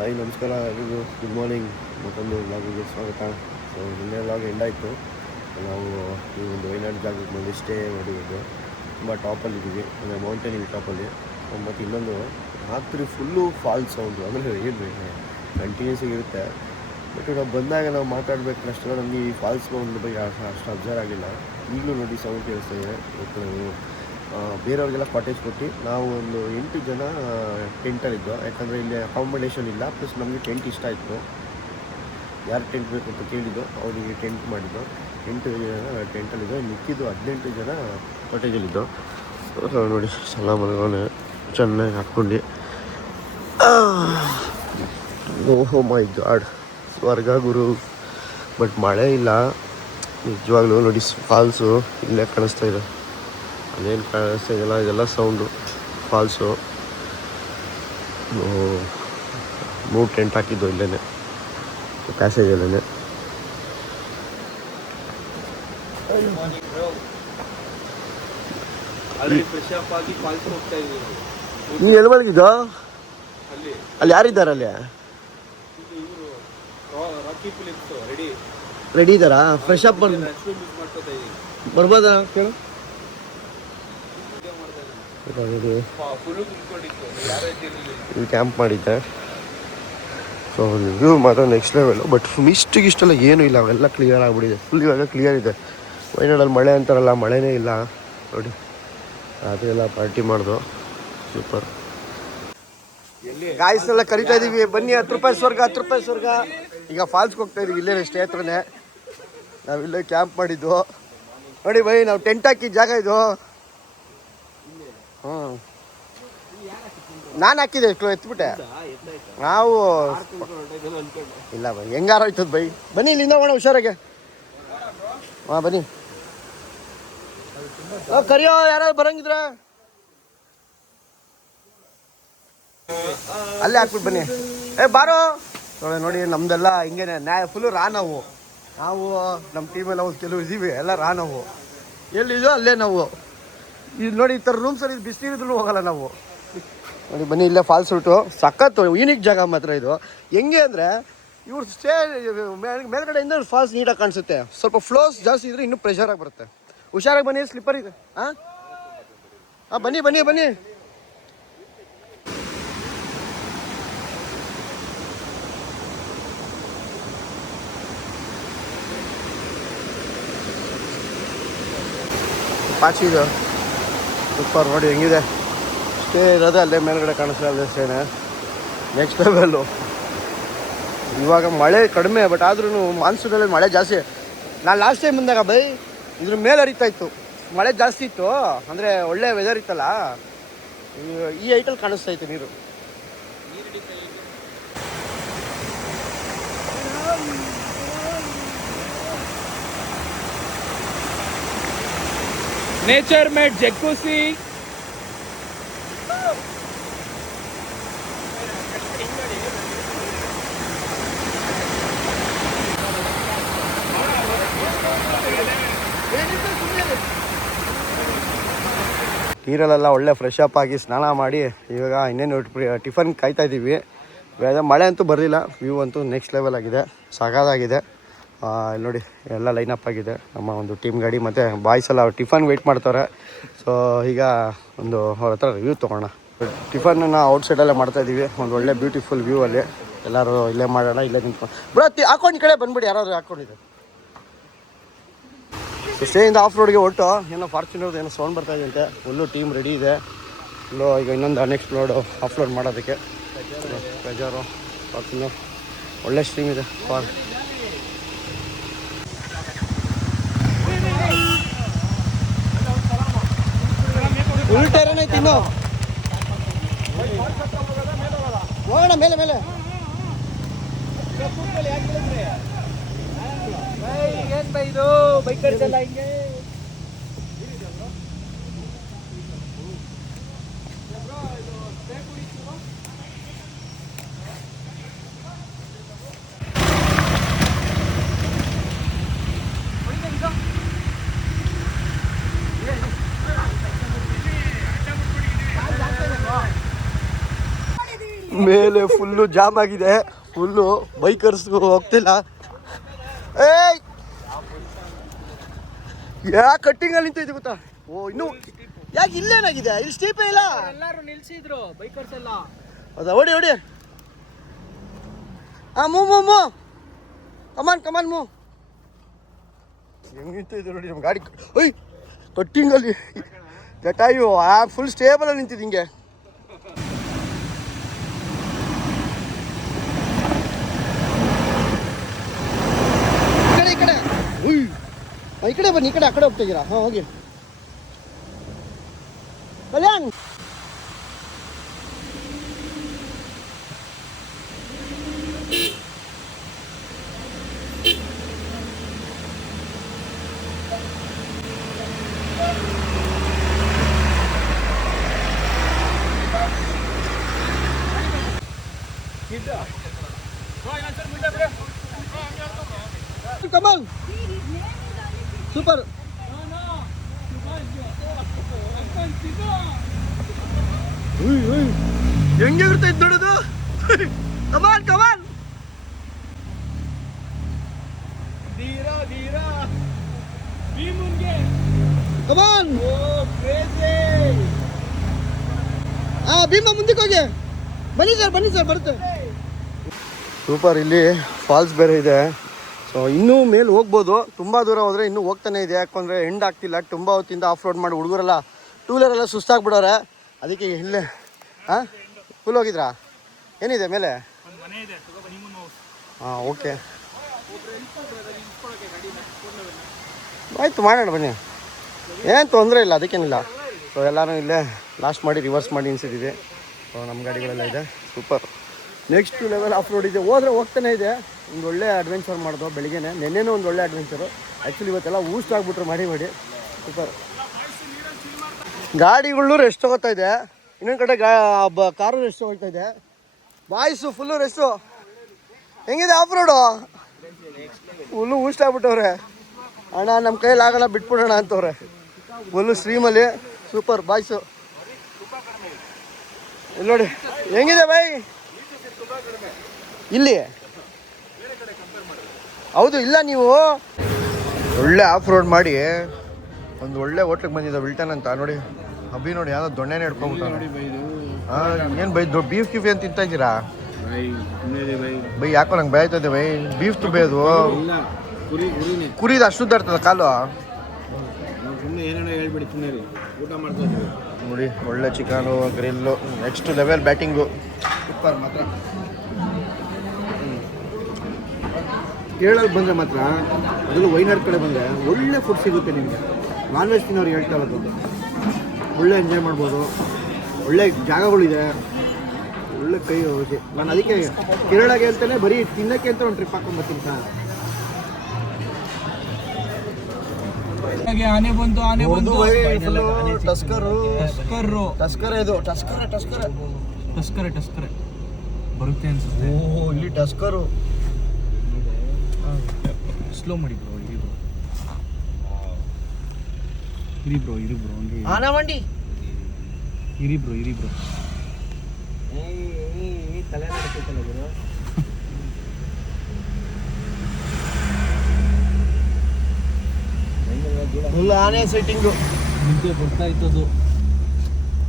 Hi ನಮಸ್ಕಾರ ಎಲ್ರಿಗೂ good morning. ಮತ್ತೊಂದು ವ್ಲಾಗಿಗೆ ಸ್ವಾಗತ. ಸೊ ನಿನ್ನೆ ವ್ಲಾಗ್ ಎಂಡಾಯಿತು. ನಾವು ಈ ಒಂದು ವೈನಾಡ್ ಜಾಗಕ್ಕೆ ಬಂದು ಸ್ಟೇ ಮಾಡಿದ್ದು ತುಂಬ ಟಾಪಲ್ಲಿದ್ದೀವಿ, ಅಂದರೆ ಮೌಂಟೇನಿಂಗ್ ಟಾಪಲ್ಲಿ. ಮತ್ತು ಇನ್ನೊಂದು ರಾತ್ರಿ ಫುಲ್ಲು ಫಾಲ್ಸ್ ಸೌಂಡು, ಅಂದರೆ ಏನು ಕಂಟಿನ್ಯೂಸ್ ಆಗಿರುತ್ತೆ. ಬಟ್ ನಾವು ಬಂದಾಗ ನಾವು ಮಾತಾಡಬೇಕು ಅಷ್ಟೆಲ್ಲ ನಮಗೆ ಈ ಫಾಲ್ಸ್ ಒಂದು ಬಗ್ಗೆ ಅಷ್ಟು ಅಬ್ಸರ್ವ್ ಆಗಿಲ್ಲ. ಈಗಲೂ ನೋಡಿ ಸೌಂಡ್ ಕೇಳಿಸ್ತಾಯಿದೆ. ಮತ್ತು ಬೇರೆಯವ್ರಿಗೆಲ್ಲ ಕಾಟೇಜ್ ಕೊಟ್ಟು ನಾವು ಒಂದು 8 ಜನ ಟೆಂಟಲ್ಲಿದ್ದೋ. ಯಾಕಂದರೆ ಇಲ್ಲಿ ಅಕಾಮಡೇಷನ್ ಇಲ್ಲ, ಪ್ಲಸ್ ನಮಗೆ ಟೆಂಟ್ ಇಷ್ಟ ಆಯಿತು. ಯಾರು ಟೆಂಟ್ ಬೇಕು ಅಂತ ಕೇಳಿದ್ದು ಅವರಿಗೆ ಟೆಂಟ್ ಮಾಡಿದ್ದು. 8 ಜನ ಟೆಂಟಲ್ಲಿದ್ದೋ, ಮಿಕ್ಕಿದ್ದು 18 ಜನ ಕಾಟೇಜಲ್ಲಿದ್ದೋ. ನೋಡಿ ಸಲ ಮಲಗೋನೆ ಚೆನ್ನಾಗಿ ಹಾಕ್ಕೊಂಡು. ಓಹೋ ಮೈ ಗಾಡ್, ಸ್ವರ್ಗ ಗುರು. ಬಟ್ ಮಳೆ ಇಲ್ಲ ನಿಜವಾಗ್ಲೂ. ನೋಡಿ ಫಾಲ್ಸು ಇಲ್ಲೇ ಕಾಣಿಸ್ತಾ ಇದೆ, ಅದೇನು ಕಾಣಿಸ್ತಾ ಇದೆಯಲ್ಲ ಇದೆಲ್ಲ ಸೌಂಡು ಫಾಲ್ಸು. 3 ಟೆಂಟ್ ಹಾಕಿದ್ದು ಇಲ್ಲೇ ಪ್ಯಾಸೇಜಲ್ಲೇ. ನೀವು ಎಲ್ಲಿ ಮಲಗಿದ್ದು? ಅಲ್ಲಿ ಯಾರಿದ್ದಾರೆ? ಅಲ್ಲಿ ರೆಡಿ ಇದ್ದಾರಾ? ಫ್ರೆಶ್ ಅಪ್ ಬರ್ಬೋದಾ ಕೇಳು. ಇಲ್ಲಿ ಕ್ಯಾಂಪ್ ಮಾಡಿದ್ದೆ. ಸೊ ವ್ಯೂ ಮಾತ್ರ ನೆಕ್ಸ್ಟ್ ಲೆವೆಲು. ಬಟ್ ಇಷ್ಟೆಲ್ಲ ಏನೂ ಇಲ್ಲ, ಅವೆಲ್ಲ ಕ್ಲಿಯರ್ ಆಗಿಬಿಟ್ಟಿದೆ. ಫುಲ್ ಇವಾಗ ಕ್ಲಿಯರ್ ಇದೆ. ವೈನಾಡಲ್ಲಿ ಮಳೆ ಅಂತಾರಲ್ಲ, ಮಳೆನೇ ಇಲ್ಲ ನೋಡಿ. ರಾತ್ರಿ ಎಲ್ಲ ಪಾರ್ಟಿ ಮಾಡ್ದು, ಸೂಪರ್. ಗಾಯ್ಸೆಲ್ಲ ಕರಿತಾ ಇದ್ದೀವಿ, ಬನ್ನಿ 10 ರೂಪಾಯಿ ಸ್ವರ್ಗ, 10 ರೂಪಾಯಿ ಸ್ವರ್ಗ. ಈಗ ಫಾಲ್ಸ್ಗೆ ಹೋಗ್ತಾ ಇದೀವಿ, ಇಲ್ಲೇ ಸ್ಟೇ ಹತ್ರನೇ. ನಾವಿಲ್ಲೇ ಕ್ಯಾಂಪ್ ಮಾಡಿದ್ದು ನೋಡಿ ಬೈ. ನಾವು ಟೆಂಟ್ ಹಾಕಿದ ಜಾಗ ಇದು. ನಾನು ಹಾಕಿದ್ದೆ, ಎತ್ಬಿಟ್ಟೆ. ನಾವು ಇಲ್ಲ ಬೈ, ಹೆಂಗಾರ ಆಯ್ತದ ಬೈ. ಬನ್ನಿ ಇಲ್ಲಿಂದ ಹೋಗೋಣ ಹುಷಾರಾಗೆ. ಹಾಂ ಬನ್ನಿ, ಕರಿಯೋ ಯಾರು ಬರಂಗಿದ್ರ ಅಲ್ಲೇ ಹಾಕ್ಬಿಟ್ಟು ಬನ್ನಿ. ಬಾರೋ ನೋಡಿ. ನಮ್ದೆಲ್ಲ ಹಿಂಗೇನೆ ಫುಲ್ಲು ನಾವು ನಮ್ಮ ಟೀಮೆಲ್ಲ ಒಂದು ಕೆಲವು ಇದ್ದೀವಿ, ಎಲ್ಲ ನಾವು ಎಲ್ಲಿದೋ ಅಲ್ಲೇ ನಾವು. ಇದು ನೋಡಿ, ಈ ಥರ ರೂಮ್ಸಲ್ಲಿ ಬಿಸಿಲಿದ್ರು ಹೋಗಲ್ಲ ನಾವು. ನೋಡಿ ಬನ್ನಿ, ಇಲ್ಲೇ ಫಾಲ್ಸ್ ರೂಟು ಸಖತ್ತು ಯೂನಿಕ್ ಜಾಗ ಮಾತ್ರ ಇದು. ಹೆಂಗೆ ಅಂದರೆ ಇವ್ರು ಸ್ಟೇ ಮೇಲ್ಗಡೆಯಿಂದ ಫಾಲ್ಸ್ ನೀಟಾಗಿ ಕಾಣಿಸುತ್ತೆ. ಸ್ವಲ್ಪ ಫ್ಲೋಸ್ ಜಾಸ್ತಿ ಇದ್ರೆ ಇನ್ನೂ ಪ್ರೆಷರಾಗಿ ಬರುತ್ತೆ. ಹುಷಾರಾಗಿ ಬನ್ನಿ, ಸ್ಲಿಪ್ಪರ್ ಇದೆ. ಹಾಂ ಬನ್ನಿ ಬನ್ನಿ ಬನ್ನಿ. ಪಾಚಿ ಇದು ಸೂಪರ್ ನೋಡಿ ಹೆಂಗಿದೆ. ಸ್ಟೇ ಇರೋದೇ ಅಲ್ಲೇ ಮೇಲ್ಗಡೆ ಕಾಣಿಸ್ತಾ ಅಲ್ಲೇ ಸ್ಟೇನೆ. Next level. ಇವಾಗ ಮಳೆ ಕಡಿಮೆ, ಬಟ್ ಆದ್ರೂ ಮಾನ್ಸೂನಲ್ಲಿ ಮಳೆ ಜಾಸ್ತಿ. ನಾನು ಲಾಸ್ಟ್ ಟೈಮ್ ಬಂದಾಗ ಬೈ ಇದ್ರ ಮೇಲೆ ಹರಿತಾ ಇತ್ತು, ಮಳೆ ಜಾಸ್ತಿ ಇತ್ತು. ಅಂದರೆ ಒಳ್ಳೆ ವೆದರ್ ಇತ್ತಲ್ಲ, ಈ ಹೈಟಲ್ಲಿ ಕಾಣಿಸ್ತಾ ಇತ್ತು ನೀರು. नेचर में जैकुसी ನೀರಲ್ಲೆಲ್ಲ ಒಳ್ಳೆ ಫ್ರೆಶ್ ಅಪ್ ಆಗಿ ಸ್ನಾನ ಮಾಡಿ ಇವಾಗ ಇನ್ನೇನು ಟಿಫನ್ ಕಾಯ್ತಾ ಇದ್ದೀವಿ. ಮಳೆ ಅಂತೂ ಬರಲಿಲ್ಲ, ವ್ಯೂ ಅಂತೂ ನೆಕ್ಸ್ಟ್ ಲೆವೆಲ್ ಆಗಿದೆ, ಸಾಕಾಗಿದೆ. ಇಲ್ಲಿ ನೋಡಿ ಎಲ್ಲ ಲೈನಪ್ ಆಗಿದೆ. ನಮ್ಮ ಒಂದು ಟೀಮ್ ಗಾಡಿ ಮತ್ತು ಬಾಯ್ಸ್ ಎಲ್ಲ ಟಿಫನ್ ವೆಯ್ಟ್ ಮಾಡ್ತಾರೆ. ಸೊ ಈಗ ಒಂದು ಅವ್ರ ಹತ್ರ ರಿವ್ಯೂ ತೊಗೋಣ. ಟಿಫನ್ನ ಔಟ್ಸೈಡಲ್ಲೇ ಮಾಡ್ತಾಯಿದ್ದೀವಿ, ಒಂದು ಒಳ್ಳೆ ಬ್ಯೂಟಿಫುಲ್ ವ್ಯೂ ಅಲ್ಲಿ. ಎಲ್ಲರೂ ಇಲ್ಲೇ ಮಾಡೋಣ, ಇಲ್ಲೇ ನಿಂತ್ಕೊಂಡು ಹಾಕೊಂಡು ಈ ಕಡೆ ಬಂದುಬಿಡಿ, ಯಾರಾದರೂ ಹಾಕ್ಕೊಂಡಿದೆ. ಸೊ ಸ್ಟೇಯಿಂದ ಆಫ್ ರೋಡ್ಗೆ ಹೊಟ್ಟು ಏನೋ ಫಾರ್ಚುನರ್ದು ಏನೋ ಸೌಂಡ್ ಬರ್ತಾಯಿದೆ. ಫುಲ್ಲು ಟೀಮ್ ರೆಡಿ ಇದೆ. ಫುಲ್ಲು ಈಗ ಇನ್ನೊಂದು ಅನ್ಎಕ್ಸ್ಪ್ಲೋರ್ಡು ಆಫ್ ರೋಡ್ ಮಾಡೋದಕ್ಕೆ. ಪ್ರೆಜರು ಫಾರ್ಚುನರ್ ಒಳ್ಳೆ ಸ್ಟ್ರೀಮ್ ಇದೆ. ಉಲ್ಟಾ ಏನೈತಿ ಇನ್ನು ಹೋಗೋಣ ಮೇಲೆ ಮೇಲೆ. ಏನ್ ಬೈ ಇದು ಬೈಕರ್ಸ್ ಎಲ್ಲ ಹಿಂಗೆ. ಮೇಲೆ ಫುಲ್ಲು ಜಾಮ್ ಆಗಿದೆ, ಫುಲ್ಲು ಬೈಕರ್ಸ್ ಹೋಗ್ತಿಲ್ಲ. ಏಯ್ ಯಾಕೆ ಕಟ್ಟಿಂಗಲ್ಲಿ ನಿಂತೈತೆ ಗೊತ್ತಾ? ಓ ಇನ್ನೂ ಯಾಕೆ ಇಲ್ಲೇನಾಗಿದೆ? ಇಲ್ಲಿ ಸ್ಟೀಪೇ ಇಲ್ಲ. ಎಲ್ಲರೂ ನಿಲ್ಸಿದ್ರು ಬೈಕರ್ಸ್ ಎಲ್ಲ. ಹೌದಾ? ಹೊಡಿ ಹೊಡಿ. ಮೂವ್ ಕಮಾನ್ ಮೂವ್. ಹೆಂಗೆ ನಿಂತೈತೆ ನೋಡಿ ನಮ್ಮ ಗಾಡಿ. ಒಯ್ ಕಟ್ಟಿಂಗಲ್ಲಿ ಜಟಾಯು ಫುಲ್ ಸ್ಟೇಬಲ್ ಅಲ್ಲಿ ನಿಂತಿದ್ದು ಹಿಂಗೆ. ಈ ಕಡೆ ಈ ಕಡೆ ಬನ್ನಿ, ಈ ಕಡೆ ಆ ಕಡೆ ಹೋಗ್ತಾ ಇದ್ದೀರಾ? ಹಾಂ ಹೋಗಿ ಕಲ್ಯಾಣ್. ಕಮಲ್ ಸೂಪರ್. ಹೆಂಗಿರುತ್ತೆ ಇದು ನೋಡೋದು? ಕಮಾನ್ ಕಮಾನ್. ಭೀಮ ಮುಂದಕ್ಕೆ ಹೋಗಿ. ಬನ್ನಿ ಸರ್ ಬರುತ್ತೆ. ಸೂಪರ್. ಇಲ್ಲಿ ಫಾಲ್ಸ್ ಬೇರೆ ಇದೆ. ಸೊ ಇನ್ನೂ ಮೇಲೆ ಹೋಗ್ಬೋದು, ತುಂಬ ದೂರ ಹೋದರೆ ಇನ್ನೂ ಹೋಗ್ತಾನೆ ಇದೆ. ಯಾಕಂದರೆ ಎಂಡ್ ಆಗ್ತಿಲ್ಲ. ತುಂಬ ಹೊತ್ತಿಂದ ಆಫ್ ರೋಡ್ ಮಾಡಿ ಹುಡುಗರೆಲ್ಲ ಟೂ ವೀಲರೆಲ್ಲ ಸುಸ್ತಾಗ್ಬಿಡೋರೆ. ಅದಕ್ಕೆ ಇಲ್ಲೇ ಫುಲ್ ಹೋಗಿದ್ರಾ? ಏನಿದೆ ಮೇಲೆ? ಹಾಂ ಓಕೆ ಆಯಿತು, ಮಾಡೋಣ ಬನ್ನಿ, ಏನು ತೊಂದರೆ ಇಲ್ಲ, ಅದಕ್ಕೇನಿಲ್ಲ. ಸೊ ಎಲ್ಲರೂ ಇಲ್ಲೇ ಲಾಸ್ಟ್ ಮಾಡಿ ರಿವರ್ಸ್ ಮಾಡಿ ನಿಲ್ಸಿದ್ದೀವಿ. ಸೊ ನಮ್ಮ ಗಾಡಿಗಳೆಲ್ಲ ಇದೆ. Super. Next level of road ಇದೆ. ಹೋಗ್ತಾನೆ ಇದೆ. ಒಂದು ಒಳ್ಳೆ ಅಡ್ವೆಂಚರ್ ಮಾಡಿದ್ವು ಬೆಳಿಗ್ಗೆನೆ. ನೆನ್ನೆನೂ ಒಂದು ಒಳ್ಳೆ ಅಡ್ವೆಂಚರು. ಆ್ಯಕ್ಚುಲಿ ಇವತ್ತೆಲ್ಲ ಊಸ್ಟ್ ಆಗಿಬಿಟ್ರು ಮಾಡಿ ಸೂಪರ್. ಗಾಡಿಗಳು ರೆಸ್ಟ್ ತಗೋತಾ ಇದೆ. ಇನ್ನೊಂದು ಕಡೆ ಕಾರು ರೆಸ್ಟ್ ಹೋಗ್ತಾ ಇದೆ. Boys full rest. ಹೆಂಗಿದೆ ಆಫ್ ರೋಡು? ಫುಲ್ಲು ಊಸ್ಟ್ ಆಗ್ಬಿಟ್ಟವ್ರೆ. ಅಣ್ಣ ನಮ್ಮ ಕೈಯಲ್ಲಿ ಆಗೋಣ, ಬಿಟ್ಬಿಡೋಣ ಅಂತವ್ರೆ. ಫುಲ್ಲು ಸ್ಟ್ರೀಮಲ್ಲಿ ಸೂಪರ್ ಬಾಯ್ಸು. ಇಲ್ಲಿ ನೋಡಿ ಹೆಂಗಿದೆ ಬಾಯ್ ಇಲ್ಲಿ. ಹೌದು ಇಲ್ಲ, ನೀವು ಒಳ್ಳೆ ಆಫ್ ರೋಡ್ ಮಾಡಿ ಒಂದು ಒಳ್ಳೆ ಹೋಟ್ಲಿಗೆ ಬಂದಿದ್ದ ವಿಲ್ಟನ್ ಅಂತ ನೋಡಿ. ಅಭಿ ನೋಡಿ ಯಾವ್ದೋ ದೊಣ್ಣೆನೇ ಹಿಡ್ಕೊಂಬಿಟ್ಟು. ಹಾಂ ಏನು ಬೈ ಬೀಫ್ ಕಿಫಿ ಅಂತ ತಿಂತಾ ಇದ್ದೀರಾ ಬೈ? ಯಾಕೋ ನಂಗೆ ಬೇಯ್ತದೆ ಬೈ. ಬೀಫ್ ತುಬೇದು ಕುರಿದು ಅಷ್ಟು ಇರ್ತದ ಕಾಲು. ನೋಡಿ ಒಳ್ಳೆ chicken, grill, next level batting. Super ಮಾತ್ರ. ಕೇರಳಕ್ಕೆ ಬಂದರೆ ಮಾತ್ರ, ಅದರಲ್ಲೂ ವೈನಾಡ್ ಕಡೆ ಬಂದರೆ ಒಳ್ಳೆ ಫುಡ್ ಸಿಗುತ್ತೆ ನಿಮಗೆ. ನಾನ್ ವೆಜ್ ತಿನ್ನೋರು ಹೇಳ್ತಾ ಇರೋದು. ಒಳ್ಳೆ ಎಂಜಾಯ್ ಮಾಡ್ಬೋದು, ಒಳ್ಳೆ ಜಾಗಗಳಿದೆ, ಒಳ್ಳೆ ಕೈ ಹೋಗಿ. ನಾನು ಅದಕ್ಕೆ ಕೇರಳಗೆ ಹೇಳ್ತಾನೆ ಬರೀ ತಿನ್ನೋಕ್ಕೆ ಅಂತ ಒಂದು ಟ್ರಿಪ್ ಹಾಕೊಂಡ್ಬರ್ತೀನಿ ಸರ್. ಆನೆ ಬಂತು ಟಸ್ಕರ್ ಬರುತ್ತೆ ಅನ್ಸುತ್ತೆ. ಓ ಇಲ್ಲಿ ಟಸ್ಕರು. ಸ್ಲೋ ಮಾಡಿ ಬ್ರೋ. ಇರಿ ಬ್ರೋ ಆನ ಮಂಡಿ ಇರಿ ಬ್ರೋ. ತಲೆ ನಡ್ತೈತಲ್ಲ ಗುರು. ಫುಲ್ ಆನೆ ಸೆಟ್ಟಿಂಗು ನಿಮಗೆ ಗೊತ್ತಾಯ್ತದು.